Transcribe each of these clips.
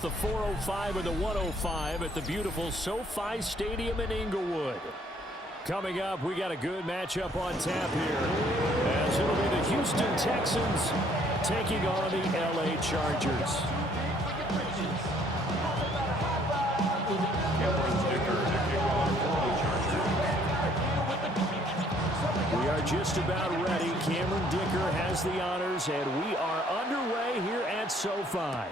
off the 405 and the 105 at the beautiful SoFi Stadium in Inglewood. Coming up, we got a good matchup on tap here, as it'll be the Houston Texans taking on the LA Chargers. We are just about ready. Cameron Dicker has the honors, and we are underway here at SoFi.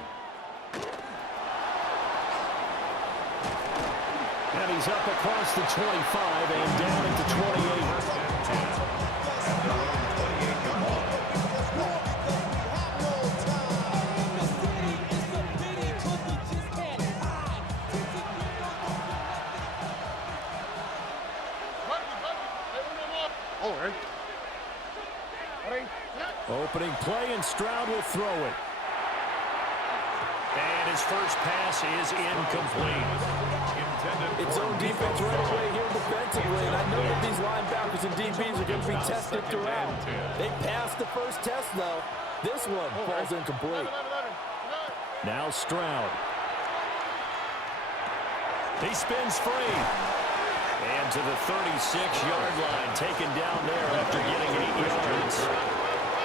And he's up across the 25 and down at the 28. Opening play, and Stroud will throw it. And his first pass is incomplete. It's zone defense right away here defensively, and I know that these linebackers and DBs are going to be tested throughout. They passed the first test, though. This one falls incomplete. Now Stroud. He spins free. And to the 36-yard line, taken down there after getting 8 yards.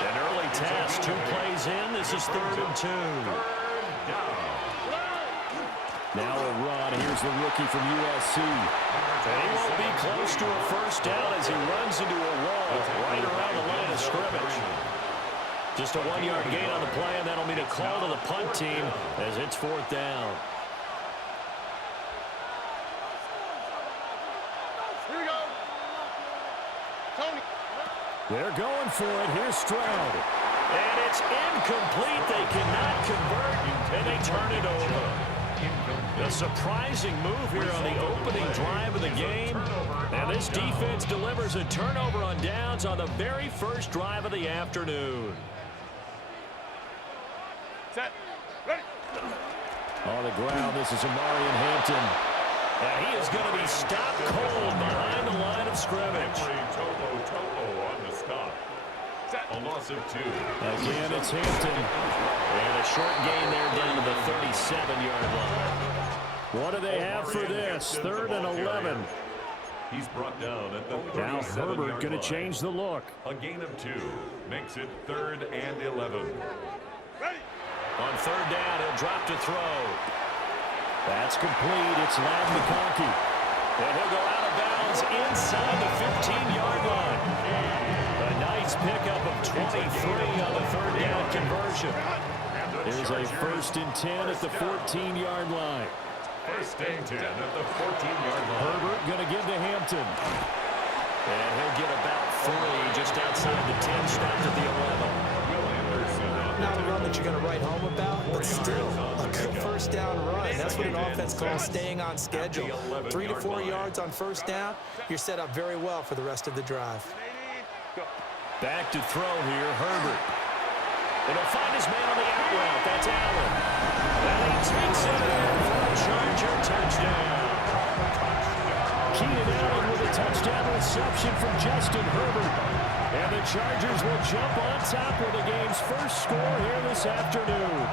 An early task, 2 plays in. This is 3rd and 2. Now a run. Here's the rookie from USC. And he won't be close to a first down as he runs into a wall right around the line of scrimmage. Just a 1-yard gain on the play, and that'll mean a call to the punt team as it's 4th down. Here we go. Tony. They're going for it. Here's Stroud. And it's incomplete. They cannot convert, and they turn it over. A surprising move here on the opening drive of the game. And this defense delivers a turnover on downs on the very first drive of the afternoon. Set. Ready. On the ground, this is Amarian Hampton. And he is going to be stopped cold behind the line of scrimmage. Topo on the stop. Set. A loss of 2. Again, it's Hampton. And a short gain there down to the 37-yard line. What do they have for this? 3rd and 11. He's brought down at the 37-yard Now Herbert going to change the look. A gain of 2 makes it 3rd and 11. Ready. On 3rd down, he'll drop to throw. That's complete. It's Ladd McConkey. And he'll go out of bounds inside the 15-yard line. A nice pickup of 23 on the 3rd down conversion. There's a 1st and 10 at the 14-yard line. 1st and 10 at the 14-yard line. Herbert going to give to Hampton. And he'll get about 3 just outside the 10, stopped at the 11. Not a run that you're going to write home about, but still a good 1st down run. That's what an offense calls staying on schedule. 3 to 4 yards on 1st down, you're set up very well for the rest of the drive. Back to throw here, Herbert. And he'll find his man on the out route. That's Allen. And he takes it in for a Charger touchdown. Keenan Allen with a touchdown reception from Justin Herbert. And the Chargers will jump on top with the game's first score here this afternoon.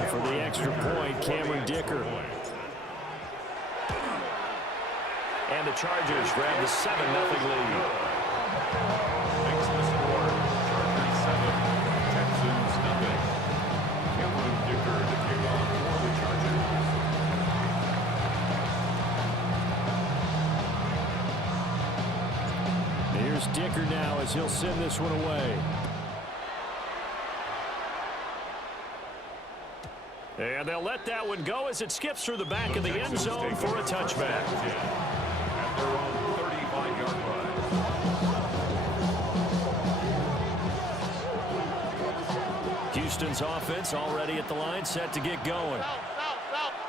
And for the extra point, Cameron Dicker. And the Chargers grab the 7-0 lead. Makes the score. Chargers 7, Texans nothing. Cameron Dicker to kick off for the Chargers. Here's Dicker now as he'll send this one away. And they'll let that one go as it skips through the back of the end zone for a touchback. At their own 35-yard line. Houston's offense already at the line, set to get going.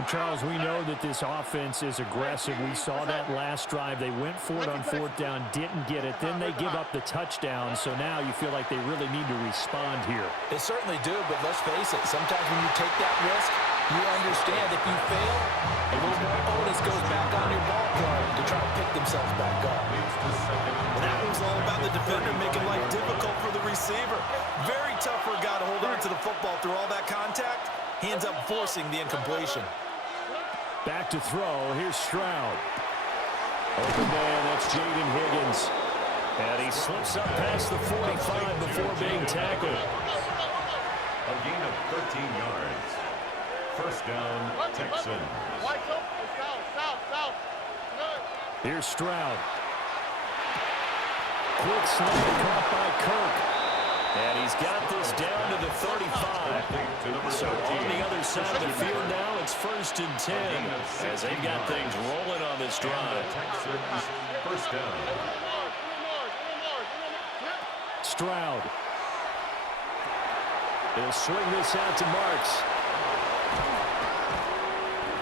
Charles, we know that this offense is aggressive. We saw that last drive. They went for it on 4th down, didn't get it. Then they give up the touchdown. So now you feel like they really need to respond here. They certainly do, but let's face it. Sometimes when you take that risk, You understand if you fail, a little more onus goes back on your ball club to try to pick themselves back up. That was all about the defender making life difficult for the receiver. Very tough for a guy to hold on to the football through all that contact. He ends up forcing the incompletion. Back to throw. Here's Stroud. Open man, that's Jaden Higgins. And he slips up past the 45 before being tackled. A gain of 13 yards. First down, Texans. Here's Stroud. Quick snap caught by Kirk. And he's got this down to the 35. So on the other side of the field now, it's 1st and 10 as they've got things rolling on this drive. Texans, first down. Stroud. He'll swing this out to Marks.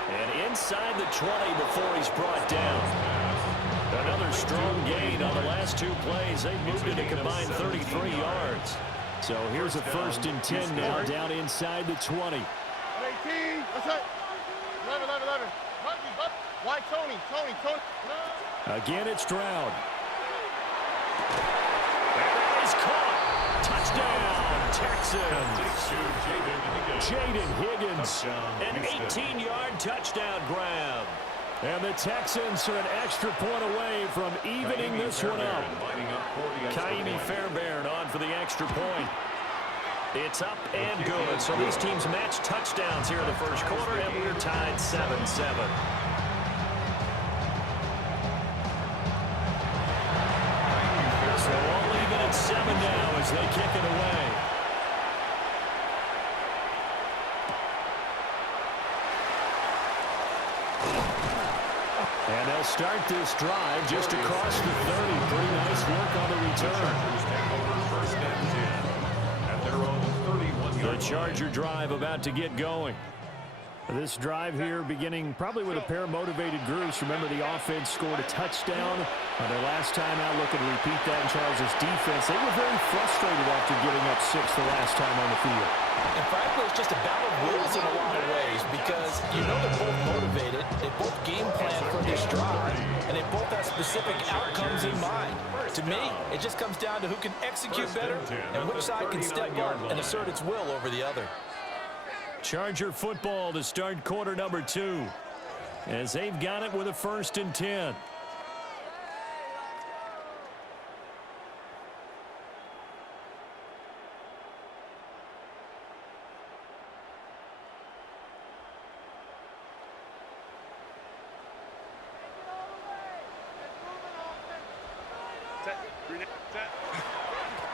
And inside the 20 before he's brought down. Another strong gain on the last 2 plays. They've moved it a combined 33 yards. So here's a 1st and 10 now down inside the 20. 18, that's it. 11. Why Tony? Again, it's Stroud. And he's caught. Touchdown, Texans. Jaden Higgins, an 18-yard touchdown grab. And the Texans are an extra point away from evening this one up. Kaimi Fairbairn on for the extra point. It's up and good. So these teams match touchdowns here in the first quarter, and we're tied 7-7. So all even at 7 now as they kick it away. And they'll start this drive just across the 30. Pretty nice work on the return. The Charger drive about to get going. This drive here beginning probably with a pair of motivated groups. Remember, the offense scored a touchdown on their last time out. Looking to repeat that in Chargers' defense. They were very frustrated after giving up 6 the last time on the field. And frankly, it's just a battle of wills in a lot of ways because you know they're both motivated, they both game plan for this drive, and they both have specific outcomes in mind. To me, it just comes down to who can execute better and which side can step up and assert its will over the other. Charger football to start quarter number 2 as they've got it with a 1st and 10.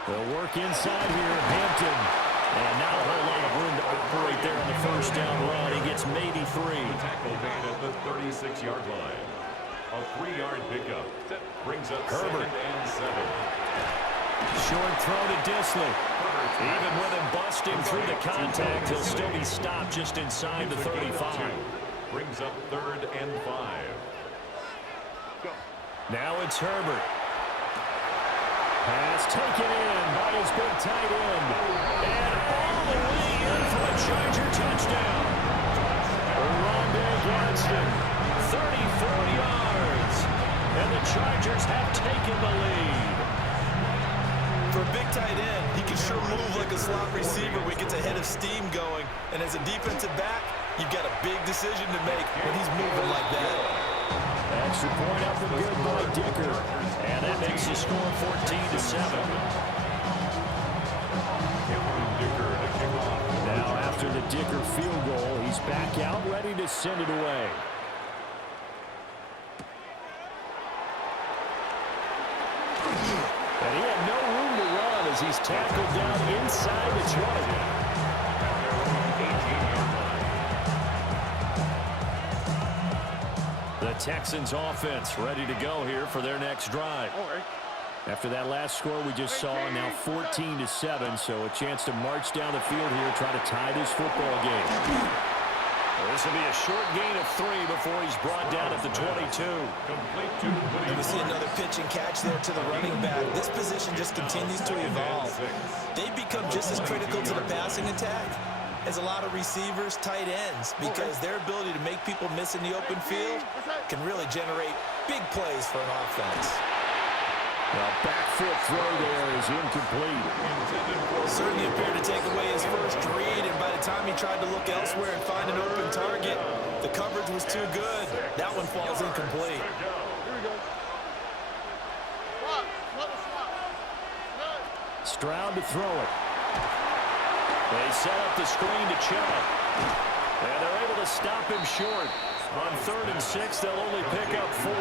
They'll work inside here, Hampton. And not a whole lot of room to operate there on the first down run. He gets maybe 3. Tackle made at the 36-yard line. A 3-yard pickup brings up Herbert. 2nd and 7. Short throw to Disley. Even with him busting through the contact, he'll still be stopped just inside the 35. Brings up 3rd and 5. Now it's Herbert. Pass taken in by his big tight end. And all the way in for a Charger touchdown. Rondé Gadsden, 34 yards. And the Chargers have taken the lead. For a big tight end, he can sure move like a slot receiver when he gets a head of steam going. And as a defensive back, you've got a big decision to make when he's moving like that. Extra point up and good by Dicker. And that makes the score 14-7. Now after the Dicker field goal, he's back out ready to send it away. And he had no room to run as he's tackled down inside the 20. The Texans offense ready to go here for their next drive. After that last score we just saw, now 14-7, so a chance to march down the field here, try to tie this football game. This will be a short gain of 3 before he's brought down at the 22. And we see another pitch and catch there to the running back. This position just continues to evolve. They've become just as critical to the passing attack is a lot of receivers, tight ends, because their ability to make people miss in the open field can really generate big plays for an offense. Well, back foot throw there is incomplete. Certainly appeared to take away his first read, and by the time he tried to look elsewhere and find an open target, the coverage was too good. That one falls incomplete. Here we go. Swap. Another swap. Good. Stroud to throw it. They set up the screen to Chubb. And they're able to stop him short. On 3rd and 6, they'll only pick up 4.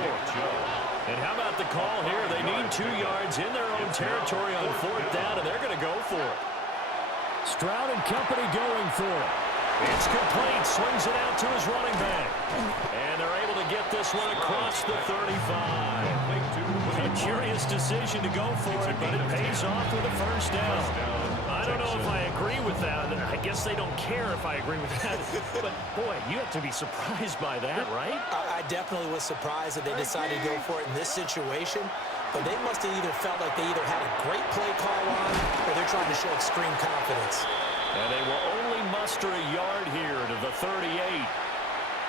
And how about the call here? They need 2 yards in their own territory on 4th down, and they're going to go for it. Stroud and company going for it. It's complete. Swings it out to his running back. And they're able to get this one across the 35. A curious decision to go for it, but it pays off with a first down. I don't know if I agree with that. I guess they don't care if I agree with that. But, boy, you have to be surprised by that, right? I definitely was surprised that they decided to go for it in this situation. But they must have either felt like they either had a great play call on or they're trying to show extreme confidence. And they will only muster a yard here to the 38.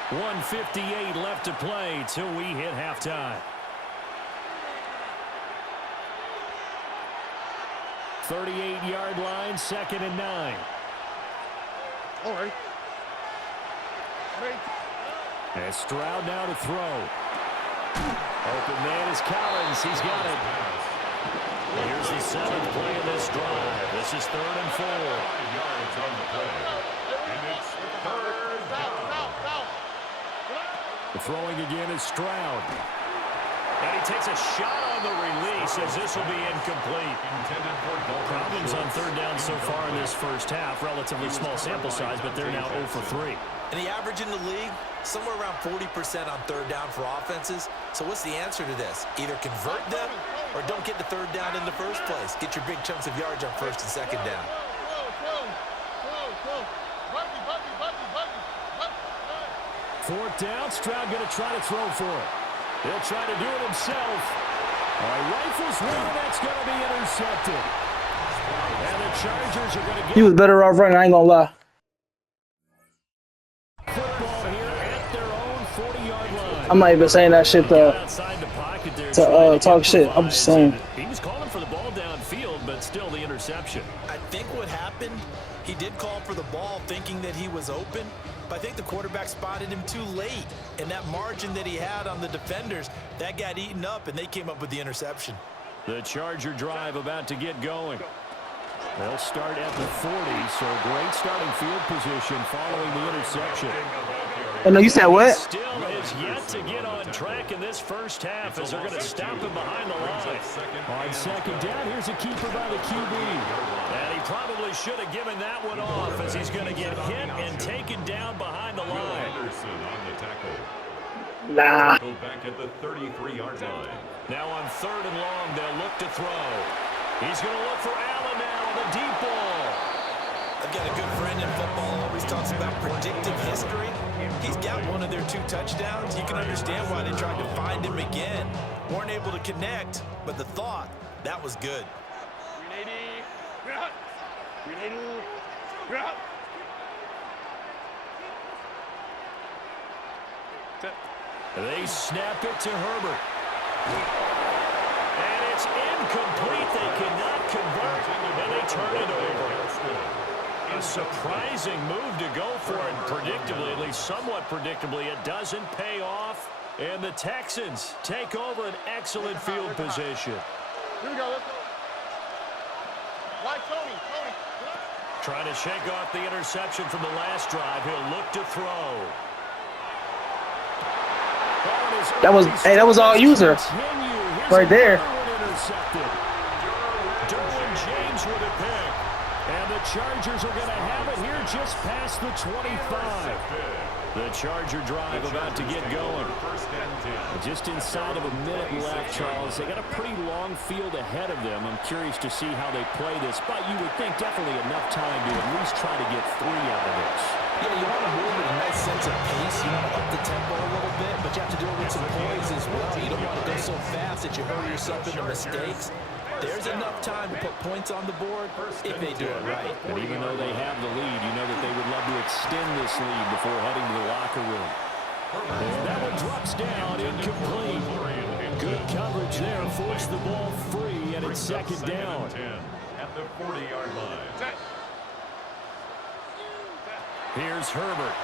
1:58 left to play till we hit halftime. 38-yard line, 2nd and 9. All right. And Stroud now to throw. Open man is Collins. He's got it. Here's the 7th play of this drive. This is 3rd and 4. 5 yards on the play. And it's 3rd down. The throwing again is Stroud. And he takes a shot on the release as this will be incomplete. Problems on 3rd down so far in this first half. Relatively small sample size, but they're now 0 for 3. And the average in the league, somewhere around 40% on 3rd down for offenses. So what's the answer to this? Either convert them or don't get the 3rd down in the first place. Get your big chunks of yards on 1st and 2nd down. Whoa. 4th down, Stroud going to try to throw for it. He'll try to do it himself. Rifles one, that's going to be intercepted. And the Chargers are going to get... He was better off running, I ain't gonna lie. Football here at their own 40-yard line. I'm not even saying that shit Outside the pocket there, to talk shit. I'm just saying. He was calling for the ball downfield, but still the interception. I think what happened, he did call for the ball thinking that he was open, but I think the quarterback spotted him too late. And that margin that he had on the defenders, that got eaten up, and they came up with the interception. The Charger drive about to get going. They'll start at the 40, so great starting field position following the interception. Oh, no, you said what? Still is yet to get on track in this first half as they're going to stop him behind the line. On 2nd down, here's a keeper by the QB. And he probably should have given that one off as he's going to get hit and taken down behind the line. Nah. Go back at the 33-yard line. Now on 3rd and long, they'll look to throw. He's going to look for Allen now on the deep ball. I've got a good friend in football, always talks about predictive history. He's got one of their 2 touchdowns. You can understand why they tried to find him again. Weren't able to connect, but the thought, that was good. 380. They snap it to Herbert. And it's incomplete. They cannot convert, and they turn it over. A surprising move to go for it, predictably, at least somewhat predictably. It doesn't pay off, and the Texans take over an excellent field position. Here we go. Let's go. Why Tony? Trying to shake off the interception from the last drive. He'll look to throw. That was all user right there. Derwin James with a pick. And the Chargers are going to have it here just past the 25. The Charger drive about to get going. Just inside of a minute left, Charles. They got a pretty long field ahead of them. I'm curious to see how they play this, but you would think definitely enough time to at least try to get 3 out of this. Yeah, you want to move with a nice sense of pace. You want to up the tempo a little bit, but you have to do it with some poise as well. You don't want to go so fast that you hurt yourself into mistakes. There's enough time to put points on the board if they do it right. And even though they have the lead, you know that they would love to extend this lead before heading to the locker room. And that one drops down, incomplete. Good coverage there, forced the ball free, and it's second down. At the 40-yard line. Here's Herbert.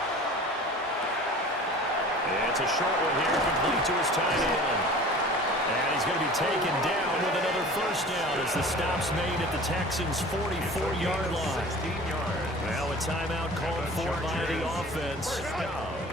And it's a short one here, complete to his tight end. And he's going to be taken down with another first down as the stop's made at the Texans' 44-yard line. Now a timeout called for by the offense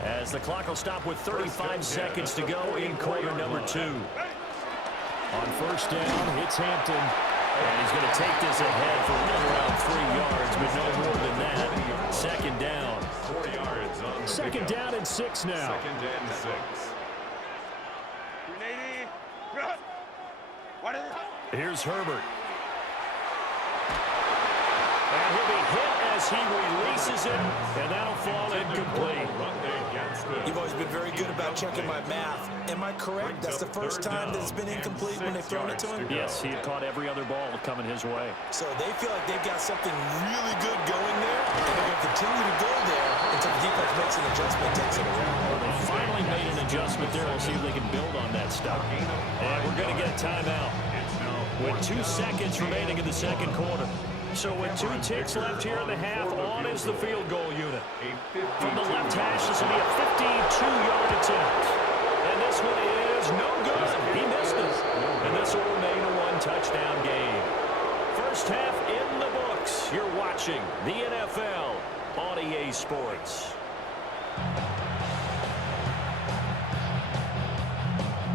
as the clock will stop with 35 seconds to go in quarter number 2. On first down, hits Hampton. And he's going to take this ahead for right around 3 yards, but no more than that. Second down. 4 yards on Second down and 6 now. Second and 6. Here's Herbert. And he'll be hit as he releases it, and that'll fall incomplete. You've always been very good about checking my math. Am I correct? That's the first time that it's been incomplete when they've thrown it to him? Yes, he had caught every other ball coming his way. So they feel like they've got something really good going there, and they're going to continue to go there until the defense makes an adjustment, takes it around. They finally made an adjustment there. We'll see if they can build on that stuff. And we're going to get a timeout with 2 seconds remaining in the second quarter. So with 2 ticks left here in the half, on is the field goal unit. From the left hash, this will be a 52-yard attempt. And this one is no good. He missed it. And this will remain a 1-touchdown game. First half in the books. You're watching the NFL on EA Sports.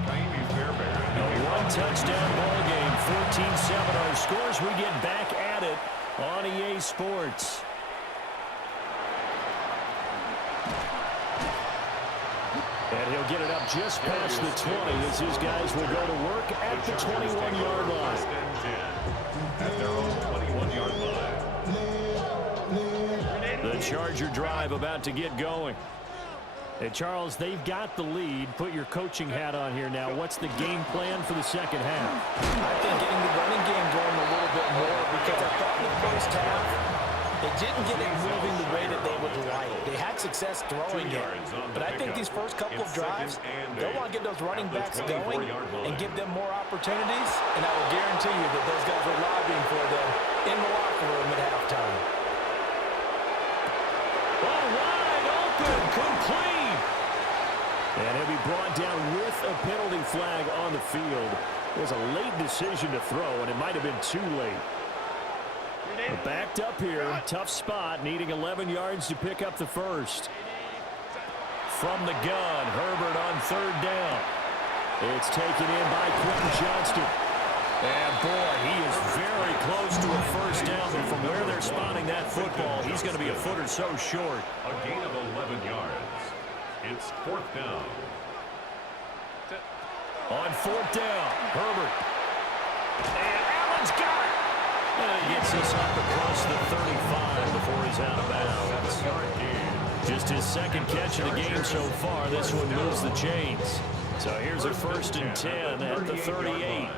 A 1-touchdown ball game, 14-7 our scores. We get back at it on EA Sports. And he'll get it up just past the 20 as his guys will go to work at the 21-yard line. At their own 21-yard line. The Charger drive about to get going. Hey, Charles, they've got the lead. Put your coaching hat on here now. What's the game plan for the second half? I think getting the running game going a little bit more because I thought in the first half they didn't get it moving the way that they would like. They had success throwing it, but I think these first couple of drives, they'll want to get those running backs going and give them more opportunities, and I will guarantee you that those guys were lobbying for them in the locker room at halftime. Oh, wide open, complete. And he'll be brought down with a penalty flag on the field. It was a late decision to throw, and it might have been too late. But backed up here, tough spot, needing 11 yards to pick up the first. From the gun, Herbert on third down. It's taken in by Quentin Johnston. And boy, he is very close to a first down, but from where they're spotting that football, he's going to be a foot or so short. A gain of 11 yards. It's fourth down. On fourth down, Herbert. And Allen's got it. And he gets this up across the 35 before he's out of bounds. Just his second catch of the game so far. This one moves the chains. So here's a 1st and 10 at the 38.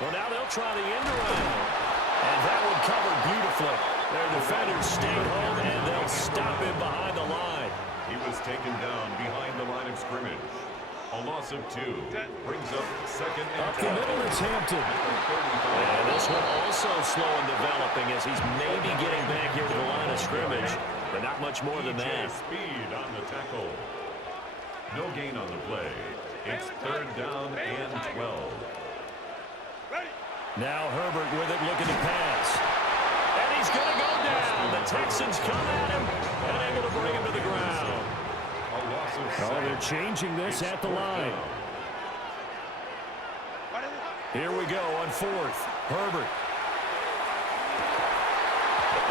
Well, now they'll try the end around. And that one covered beautifully. Their defenders stayed home, and they'll stop him behind the line. He was taken down behind the line of scrimmage. A loss of 2 brings up second and Up the middle, it's Hampton. And this one also slow in developing as he's maybe getting back here to the line of scrimmage, but not much more than that. Speed on the tackle. No gain on the play. It's third down and 12. Now Herbert with it, looking to pass. And he's going to go down. The Texans come at him and able to bring him to the ground. A loss of 7. Oh, they're changing this at the line. Here we go on fourth. Herbert.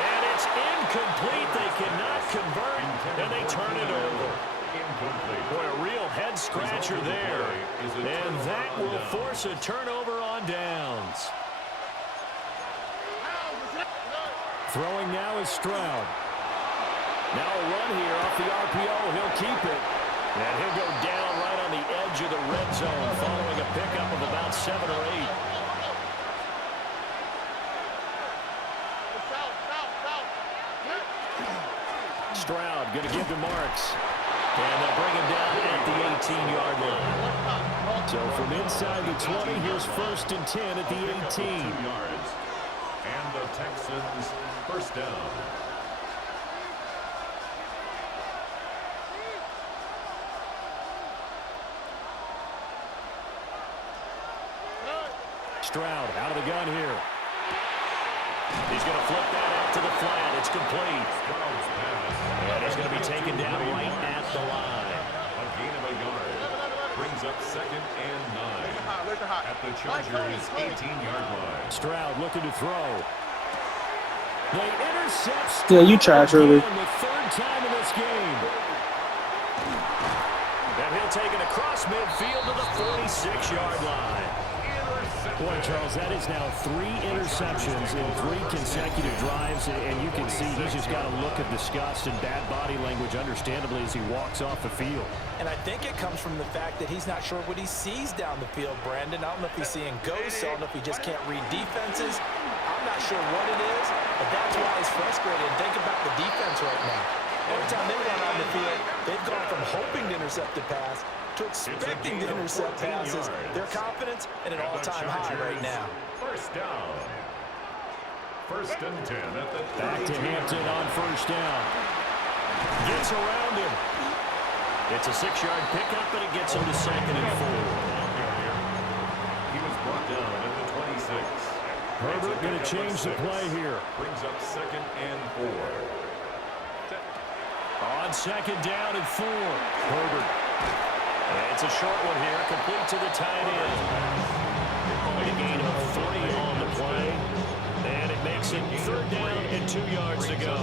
And it's incomplete. They cannot convert, and they turn it over. Boy, a real head scratcher there. And that will force a turnover on downs. Throwing now is Stroud. Now a run here off the RPO. He'll keep it. And he'll go down right on the edge of the red zone following a pickup of about 7 or 8. Stroud going to give to Marks. And they'll bring him down at the 18-yard line. So from inside the 20, here's 1st and 10 at the 18. 2 yards. And the Texans first down. Stroud out of the gun here. He's going to flip that out to the flat. It's complete. And he's going to be taken down right at the line. A gain of a yard. Brings up 2nd and 9. At the Chargers' 18-yard line. Stroud looking to throw. They intercept. Yeah, you tried early. The 3rd time in this game. And he'll take it across midfield to the 46-yard line. Boy, Charles, that is now 3 interceptions in 3 consecutive drives, and you can see he's just got a look of disgust and bad body language, understandably, as he walks off the field. And I think it comes from the fact that he's not sure what he sees down the field, Brandon. I don't know if he's seeing ghosts. I don't know if he just can't read defenses. I'm not sure what it is, but that's why he's frustrated. Think about the defense right now. Every time they run on the field, they've gone from hoping to intercept the pass to expecting to intercept passes. Their confidence at an all-time high right now. First down. 1st and 10 at the Back to Hampton on 1st down. Gets around him. It's a 6-yard pickup, but it gets him to 2nd and 4. He was brought down at the 26. Herbert going to change the play here. Brings up 2nd and 4. On 2nd down and 4. Herbert. It's a short one here, complete to the tight end. A gain of 3 on the play. And it makes it 3rd down and 2 yards to go.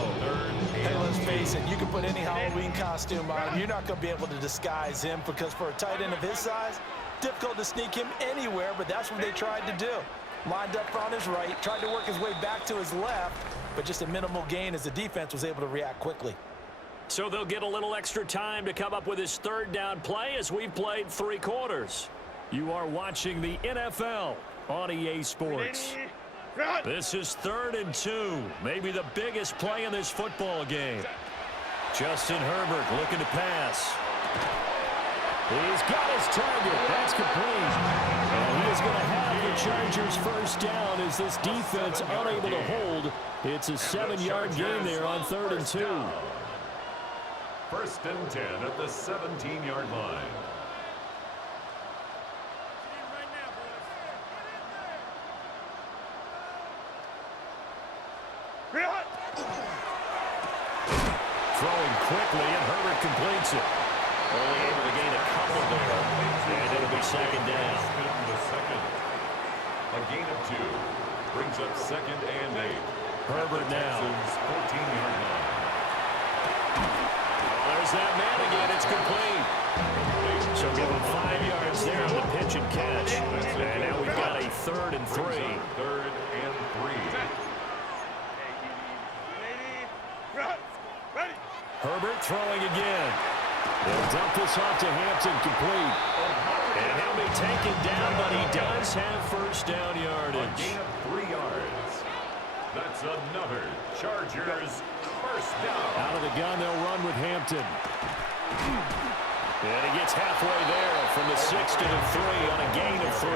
Hey, let's face it, you can put any Halloween costume on him. You're not going to be able to disguise him because for a tight end of his size, difficult to sneak him anywhere, but that's what they tried to do. Lined up on his right, tried to work his way back to his left, but just a minimal gain as the defense was able to react quickly. So they'll get a little extra time to come up with his 3rd down play as we've played 3 quarters. You are watching the NFL on EA Sports. This is 3rd and 2, maybe the biggest play in this football game. Justin Herbert looking to pass. He's got his target. That's complete. And he is going to have the Chargers first down as this defense unable to hold. It's a 7-yard gain there on 3rd and 2. 1st and 10 at the 17-yard line. Throwing quickly, and Herbert completes it. Only able to gain a couple there, and it'll be 2nd down. A gain of 2 brings up 2nd and 8. Herbert now. 14-yard line. There's that man again. It's complete. So give him 5 yards there on the pitch and catch. And now we've got a 3rd and 3. 3rd and 3. Herbert throwing again. They'll dump this off to Hampton, complete. And he'll be taken down, but he does have first down A yardage. gain of 3 yards. That's another Chargers first down. Out of the gun, they'll run with Hampton. And he gets halfway there from the 6 to the 3 on a gain of 3.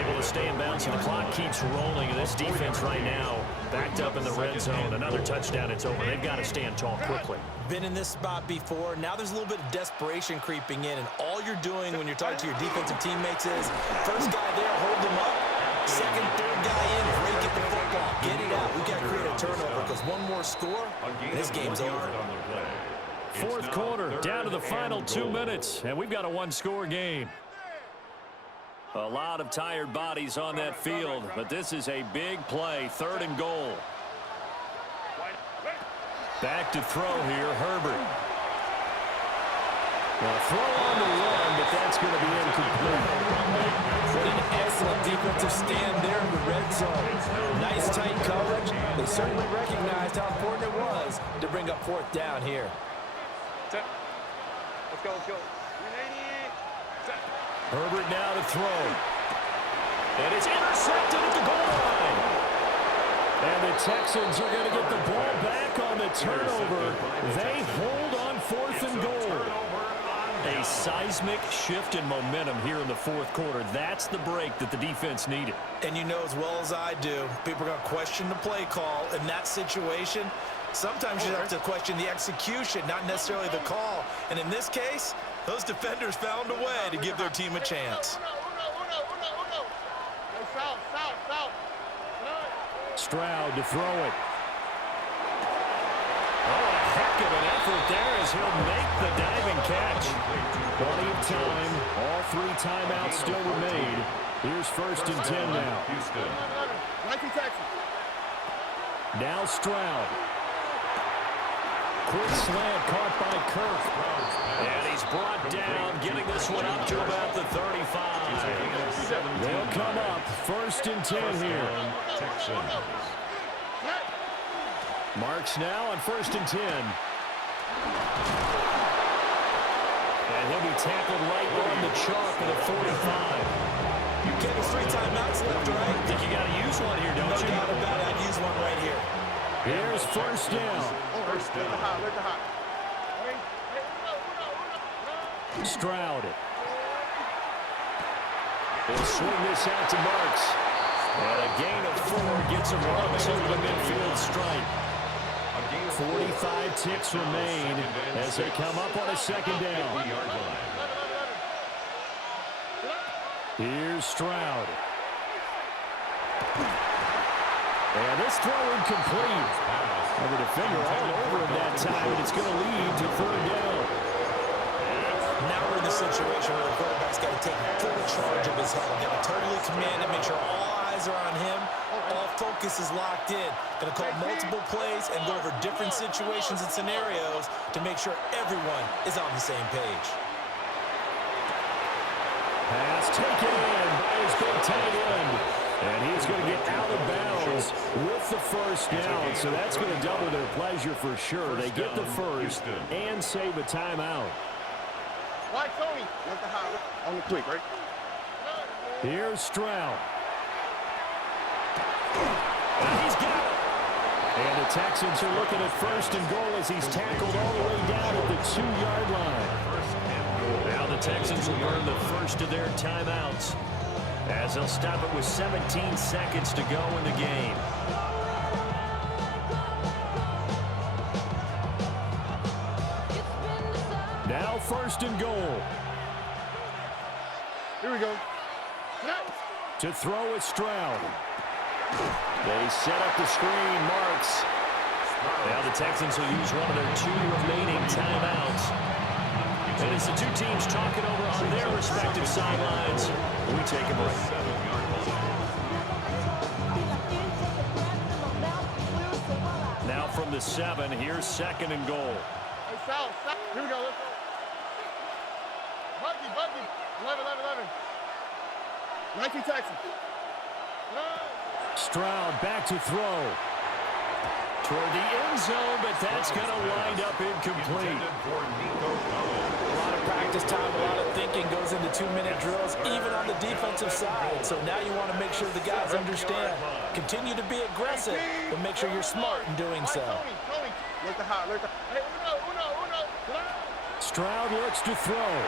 Able to stay in bounds, and the clock keeps rolling. And this defense right now backed up in the red zone. Another touchdown, it's over. They've got to stand tall quickly. Been in this spot before. Now there's a little bit of desperation creeping in, and all you're doing when you're talking to your defensive teammates is first guy there, hold him up. Second, third guy in, break it the football. Get it out. We've got to create a turnover because one more score, and this game's over. 4th quarter, down to the final 2 minutes, and we've got a 1-score game. A lot of tired bodies on that field, but this is a big play, 3rd and goal. Back to throw here, Herbert. Well, throw on the run, but that's going to be incomplete. What an excellent defensive stand there in the red zone. Nice tight coverage. They certainly recognized how important it was to bring up 4th down here. Let's go, let's go. Herbert now to throw. And it's intercepted at the goal line. And the Texans are going to get the ball back on the turnover. They hold on 4th and goal. A seismic shift in momentum here in the 4th quarter. That's the break that the defense needed. And you know as well as I do, people are going to question the play call in that situation. Sometimes you have to question the execution, not necessarily the call. And in this case, those defenders found a way to give their team a chance. Stroud to throw it. Oh, a heck of an effort there as he'll make the diving catch. Plenty of time. All 3 timeouts still remain. Here's 1st and 10 now. Now Stroud. Quick slant caught by Kirk. And he's brought down, getting this one up to about the 35. They'll come up 1st and 10 here. Marks now on 1st and 10. And he'll be tackled right on the chalk at a 45. There's 3 timeouts left, right? I think you got to use one here, don't you? No doubt about it. I'd use one right here. Here's 1st down. Stroud. He'll swing this out to Marks. And a gain of 4 gets him right to the midfield stripe. 45 ticks remain as they come up on a 2nd down. Here's Stroud. And this throw incomplete. And the defender all over him that time, and it's going to lead to 3rd down. Now we're in the situation where the quarterback's got to take full charge of his huddle. Got to totally command it, make sure all eyes are on him. All focus is locked in. Going to call multiple plays and go over different situations and scenarios to make sure everyone is on the same page. Pass taken in by his big tight end. And he's going to get out of bounds with the 1st down. So that's going to double their pleasure for sure. They get the 1st and save a timeout. Why, Tony? Let the high on the quick, right? Here's Stroud. And he's got it. And the Texans are looking at 1st and goal as he's tackled all the way down at the 2-yard line. Now the Texans will burn the 1st of their timeouts as they'll stop it with 17 seconds to go in the game. Now 1st and goal. Here we go. To throw is Stroud. They set up the screen, Marks. Now the Texans will use one of their 2 remaining timeouts. And as the 2 teams talk it over on their respective sidelines, we take a break. Now from the 7, here's 2nd and goal. Hey, Sal, here we go. Let's go. Buggy. 11. 19 Texans. Stroud back to throw. Toward the end zone, but that's going to wind up incomplete. A lot of practice time, a lot of thinking goes into 2-minute drills, even on the defensive side. So now you want to make sure the guys understand. Continue to be aggressive, but make sure you're smart in doing so. Tony. Let the high. Hey, uno. Stroud looks to throw.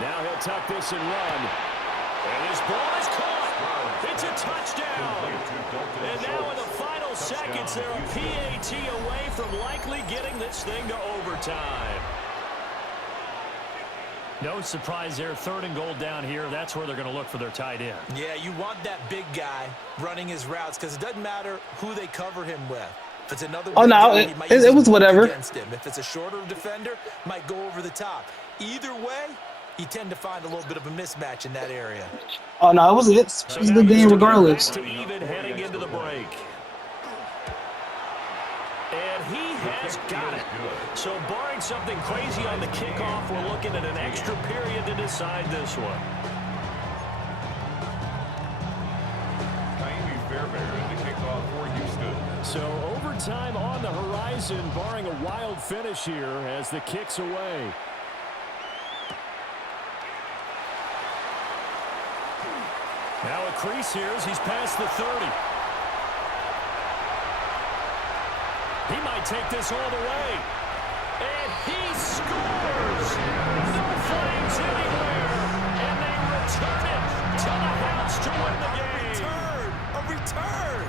Now he'll tuck this and run. And his ball is caught. It's a touchdown. And now in the final seconds, they're a PAT away from likely getting this thing to overtime. No surprise there. 3rd and goal down here. That's where they're going to look for their tight end. Yeah, you want that big guy running his routes because it doesn't matter who they cover him with. If it's another it was whatever. Against him. If it's a shorter defender, might go over the top. Either way, you tend to find a little bit of a mismatch in that area. Oh, no, it was a good game regardless. To even heading into the break. And he has got it. So barring something crazy on the kickoff, we're looking at an extra period to decide this one. Fairbairn to kick off for Houston. So overtime on the horizon, barring a wild finish here as the kick's away. crease here as he's past the 30. He might take this all the way. And he scores! No flags anywhere! And they return it to the house to win the game. A return!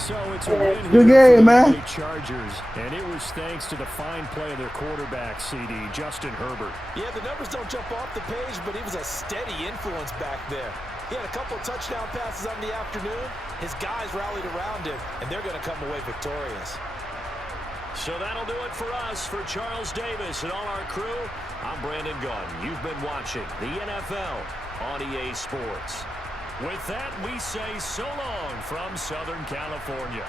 So it's a win Good here game, for man. the Chargers. And it was thanks to the fine play of their quarterback, CD, Justin Herbert. Yeah, the numbers don't jump off the page, but he was a steady influence back there. He had a couple of touchdown passes on the afternoon. His guys rallied around him, and they're going to come away victorious. So that'll do it for us. For Charles Davis and all our crew, I'm Brandon Gunn. You've been watching the NFL on EA Sports. With that, we say so long from Southern California.